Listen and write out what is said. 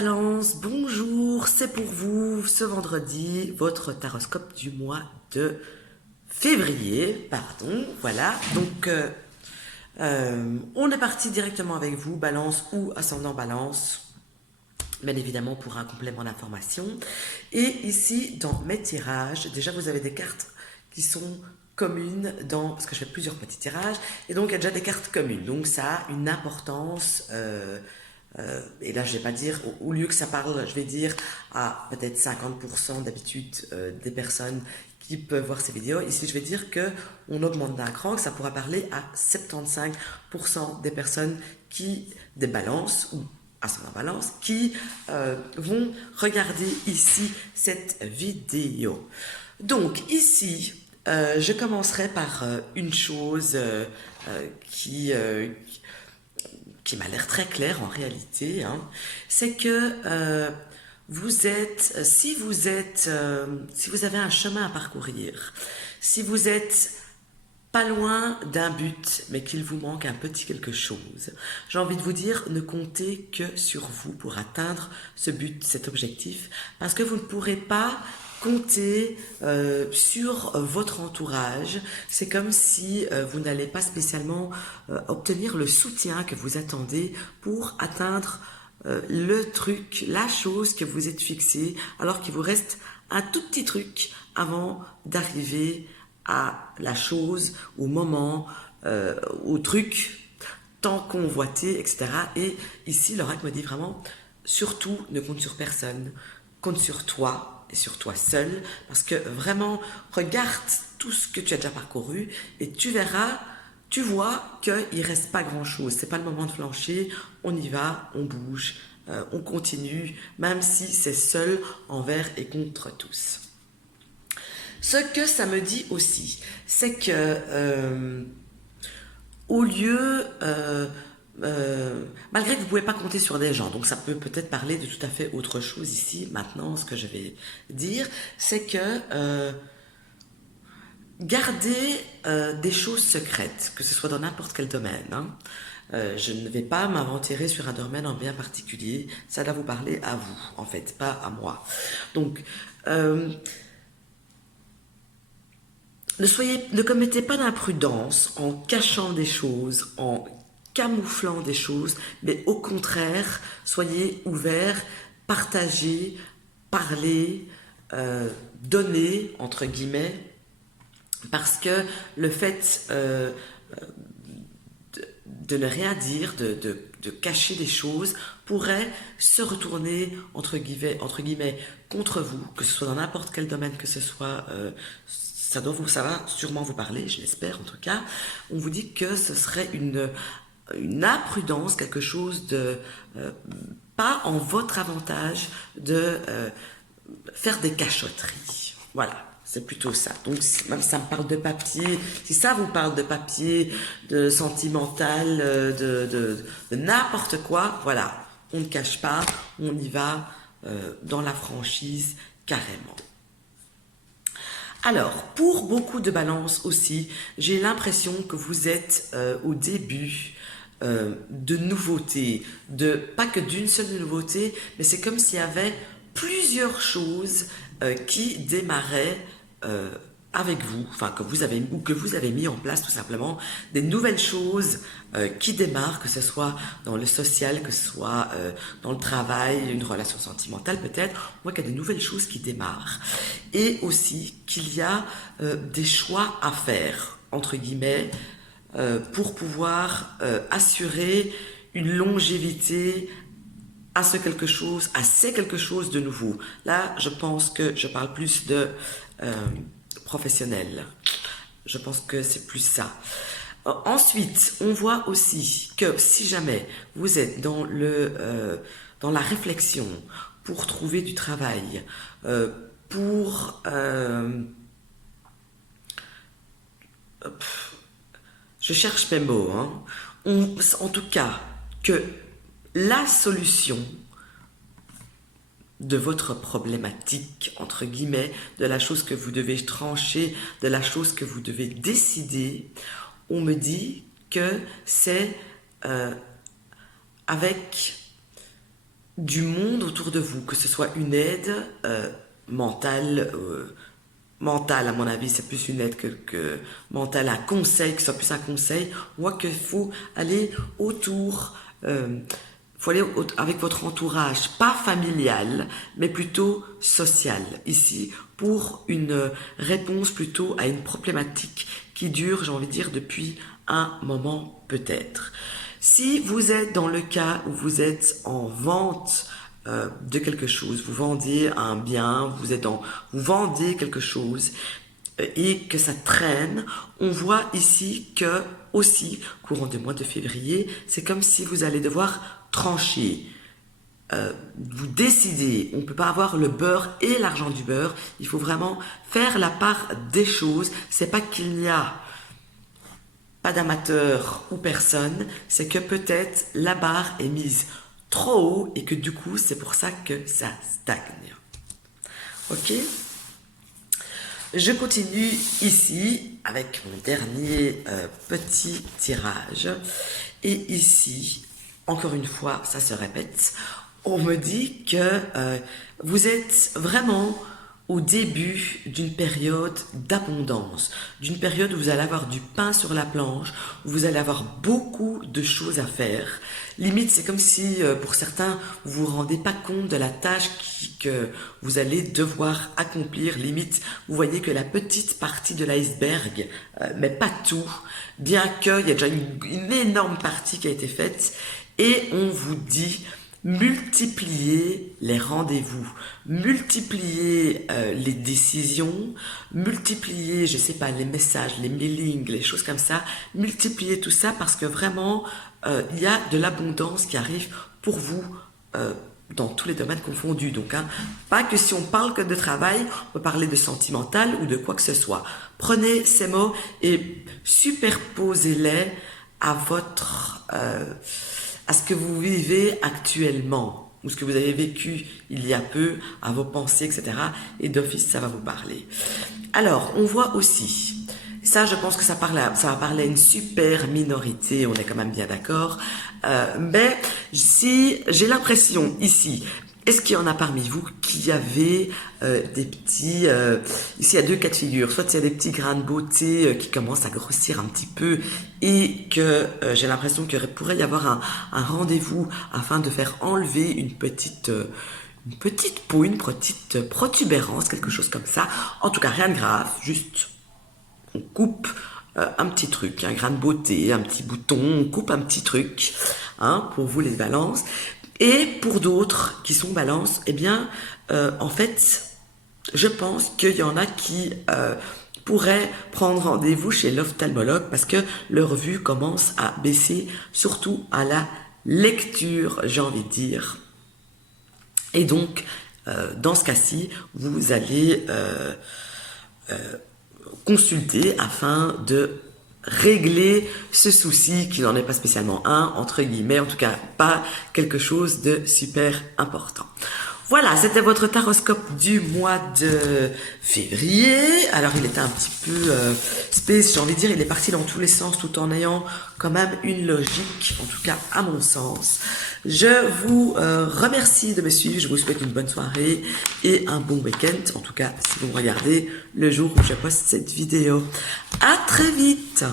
Balance, bonjour, c'est pour vous ce vendredi, votre taroscope du mois de février, pardon, voilà, donc on est parti directement avec vous, Balance ou ascendant Balance, bien évidemment pour un complément d'information, et ici dans mes tirages, déjà vous avez des cartes qui sont communes parce que je fais plusieurs petits tirages, et donc il y a déjà des cartes communes, donc ça a une importance... et là, je vais pas dire, au lieu que ça parle, je vais dire à peut-être 50% d'habitude des personnes qui peuvent voir ces vidéos. Ici, je vais dire que on augmente d'un cran, que ça pourra parler à 75% des personnes des balances ou ascendant balance, qui vont regarder ici cette vidéo. Donc ici, je commencerai par une chose qui m'a l'air très clair en réalité, hein, c'est que si vous avez un chemin à parcourir, si vous êtes pas loin d'un but, mais qu'il vous manque un petit quelque chose, j'ai envie de vous dire, ne comptez que sur vous pour atteindre ce but, cet objectif, parce que vous ne pourrez pas compter sur votre entourage. C'est comme si vous n'allez pas spécialement obtenir le soutien que vous attendez pour atteindre le truc, la chose que vous êtes fixé, alors qu'il vous reste un tout petit truc avant d'arriver à la chose, au moment, au truc tant convoité, etc. Et ici, l'oracle me dit vraiment, surtout, ne compte sur personne, compte sur toi et sur toi seul, parce que vraiment, regarde tout ce que tu as déjà parcouru et tu verras, tu vois qu'il ne reste pas grand-chose. C'est pas le moment de flancher, on y va, on bouge, on continue, même si c'est seul envers et contre tous. Ce que ça me dit aussi, c'est que au lieu, malgré que vous ne pouvez pas compter sur des gens, donc ça peut peut-être parler de tout à fait autre chose ici, maintenant, ce que je vais dire, c'est que gardez des choses secrètes, que ce soit dans n'importe quel domaine, hein. Je ne vais pas m'aventurer sur un domaine en bien particulier, ça doit vous parler à vous, en fait, pas à moi. Donc, ne commettez pas d'imprudence en cachant des choses, en camouflant des choses, mais au contraire, soyez ouverts, partagez, parlez, donnez, entre guillemets, parce que le fait de ne rien dire, de cacher des choses, pourrait se retourner, entre guillemets, contre vous, que ce soit dans n'importe quel domaine que ce soit. Ça va sûrement vous parler, je l'espère en tout cas. On vous dit que ce serait une imprudence, quelque chose de pas en votre avantage de faire des cachotteries. Voilà, c'est plutôt ça. Donc même si ça me parle de papier, si ça vous parle de papier, de sentimental, de n'importe quoi, voilà, on ne cache pas, on y va dans la franchise carrément. Alors, pour beaucoup de balances aussi, j'ai l'impression que vous êtes au début de nouveautés, pas que d'une seule nouveauté, mais c'est comme s'il y avait plusieurs choses qui démarraient avec vous, enfin que vous avez mis en place tout simplement, des nouvelles choses qui démarrent, que ce soit dans le social, que ce soit dans le travail, une relation sentimentale peut-être. On voit qu'il y a des nouvelles choses qui démarrent. Et aussi qu'il y a des choix à faire, entre guillemets, pour pouvoir assurer une longévité à ces quelque chose de nouveau. Là, je pense que je parle plus de professionnel. Je pense que c'est plus ça. Ensuite, on voit aussi que si jamais vous êtes dans la réflexion pour trouver du travail, je cherche mes mots, hein. En tout cas, que la solution de votre problématique, entre guillemets, de la chose que vous devez trancher, de la chose que vous devez décider, on me dit que c'est avec du monde autour de vous, que ce soit une aide mentale, mentale à mon avis, c'est plus une aide que mentale, un conseil, que ce soit plus un conseil, ou qu'il faut aller autour, faut aller avec votre entourage, pas familial, mais plutôt social, ici, pour une réponse plutôt à une problématique qui dure, j'ai envie de dire, depuis un moment peut-être. Si vous êtes dans le cas où vous êtes en vente de quelque chose, vous vendez un bien, vous vendez quelque chose et que ça traîne, on voit ici que aussi, courant du mois de février, c'est comme si vous allez devoir trancher. Vous décidez, on ne peut pas avoir le beurre et l'argent du beurre, il faut vraiment faire la part des choses. C'est pas qu'il n'y a pas d'amateur ou personne, c'est que peut-être la barre est mise trop haut et que du coup c'est pour ça que ça stagne. Ok? Je continue ici avec mon dernier petit tirage. Et ici, encore une fois, ça se répète, on me dit que vous êtes vraiment au début d'une période d'abondance, d'une période où vous allez avoir du pain sur la planche, où vous allez avoir beaucoup de choses à faire. Limite, c'est comme si, pour certains, vous vous rendez pas compte de la tâche que vous allez devoir accomplir. Limite, vous voyez que la petite partie de l'iceberg, mais pas tout, bien qu'il y a déjà une énorme partie qui a été faite, et on vous dit multiplier les rendez-vous, multiplier les décisions, multiplier, je sais pas, les messages, les mailings, les choses comme ça, multiplier tout ça parce que vraiment, il y a de l'abondance qui arrive pour vous dans tous les domaines confondus. Donc, pas que si on parle que de travail, on peut parler de sentimental ou de quoi que ce soit. Prenez ces mots et superposez-les à votre... à ce que vous vivez actuellement, ou ce que vous avez vécu il y a peu, à vos pensées, etc. Et d'office, ça va vous parler. Alors, on voit aussi, ça je pense que ça va parler à une super minorité, on est quand même bien d'accord, mais si j'ai l'impression ici, est-ce qu'il y en a parmi vous qui avaient des petits... ici, il y a deux cas de figure. Soit il y a des petits grains de beauté qui commencent à grossir un petit peu et que j'ai l'impression qu'il pourrait y avoir un rendez-vous afin de faire enlever une petite peau, une petite protubérance, quelque chose comme ça. En tout cas, rien de grave, juste on coupe un petit truc, un grain de beauté, un petit bouton, on coupe un petit truc, pour vous les balances. Et pour d'autres qui sont balance, eh bien, en fait, je pense qu'il y en a qui pourraient prendre rendez-vous chez l'ophtalmologue parce que leur vue commence à baisser, surtout à la lecture, j'ai envie de dire. Et donc, dans ce cas-ci, vous allez consulter afin de régler ce souci qui n'en est pas spécialement un, entre guillemets, en tout cas pas quelque chose de super important. Voilà, c'était votre taroscope du mois de février. Alors il était un petit peu space, j'ai envie de dire, il est parti dans tous les sens tout en ayant quand même une logique, en tout cas à mon sens. Je vous remercie de me suivre, je vous souhaite une bonne soirée et un bon week-end, en tout cas si vous me regardez le jour où je poste cette vidéo. À très vite!